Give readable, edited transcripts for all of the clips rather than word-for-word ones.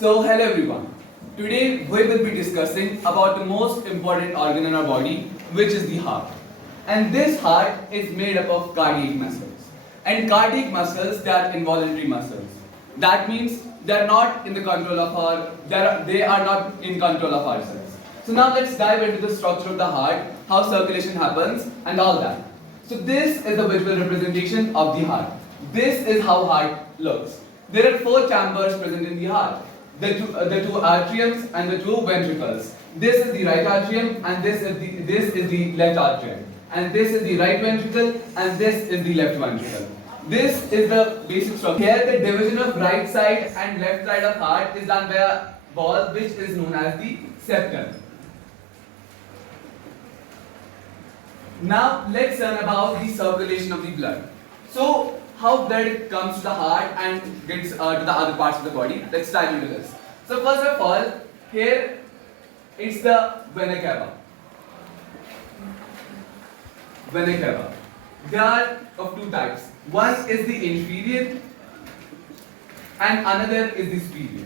So hello everyone. Today we will be discussing about the most important organ in our body, which is the heart. And this heart is made up of cardiac muscles. And cardiac muscles, they are involuntary muscles. That means they are not in the control of they are not in control of ourselves. So now let's dive into the structure of the heart, how circulation happens and all that. So this is the visual representation of the heart. This is how heart looks. There are four chambers present in the heart. The two atriums and the two ventricles. This is the right atrium and this is the left atrium. And this is the right ventricle and this is the left ventricle. This is the basic structure. Here the division of right side and left side of heart is done by a valve which is known as the septum. Now let's learn about the circulation of the blood. So how blood comes to the heart and gets to the other parts of the body. Let's dive into this. So first of all, here it's the vena cava. Vena cava. They are of two types. One is the inferior and another is the superior.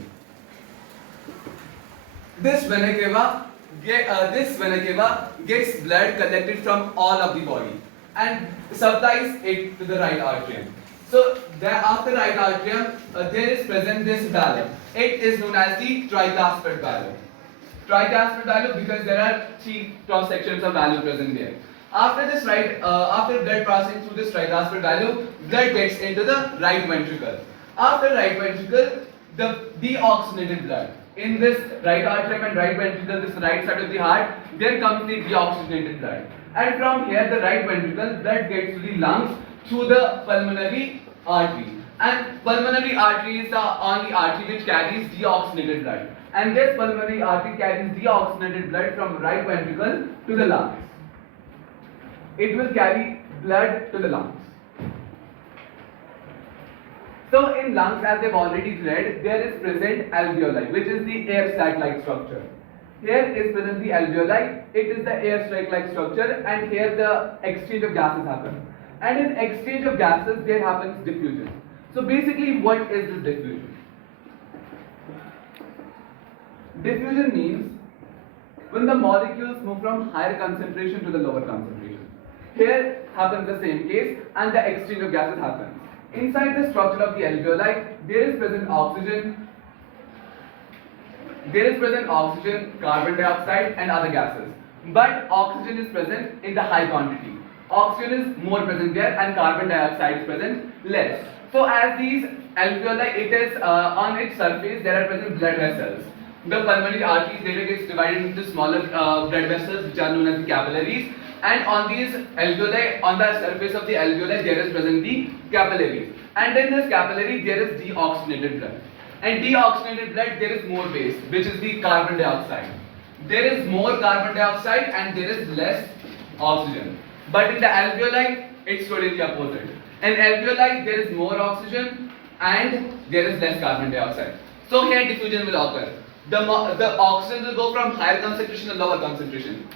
This vena cava gets blood collected from all of the body and supplies it to the right atrium. So after right atrium, there is present this valve. It is known as the tricuspid valve. Tricuspid valve because there are three cross sections of valve present there. After blood passing through this tricuspid valve, blood gets into the right ventricle. After right ventricle, the deoxygenated blood. In this right atrium and right ventricle, this right side of the heart, there comes the deoxygenated blood. And from here, the right ventricle, blood gets to the lungs through the pulmonary artery. And pulmonary artery is the only artery which carries deoxygenated blood. And this pulmonary artery carries deoxygenated blood from right ventricle to the lungs. It will carry blood to the lungs. So in lungs, as they've already read, there is present alveoli, which is the air sac-like structure. Here is present the alveoli, it is the air sac-like structure, and here the exchange of gases happen. And in exchange of gases, there happens diffusion. So basically, what is this diffusion? Diffusion means when the molecules move from higher concentration to the lower concentration. Here happens the same case, and the exchange of gases happens. Inside the structure of the alveoli, there is present oxygen, carbon dioxide and other gases. But oxygen is present in the high quantity. Oxygen is more present there and carbon dioxide is present less. So as these alveoli, it is on its surface there are present blood vessels. The pulmonary arteries later gets divided into smaller blood vessels which are known as the capillaries. And on these alveoli, on the surface of the alveoli, there is present the capillaries. And in this capillary, there is deoxygenated blood. And deoxygenated blood, there is more waste, which is the carbon dioxide. There is more carbon dioxide and there is less oxygen. But in the alveoli, it's totally the opposite. In alveoli, there is more oxygen and there is less carbon dioxide. So here diffusion will occur. The oxygen will go from higher concentration to lower concentration.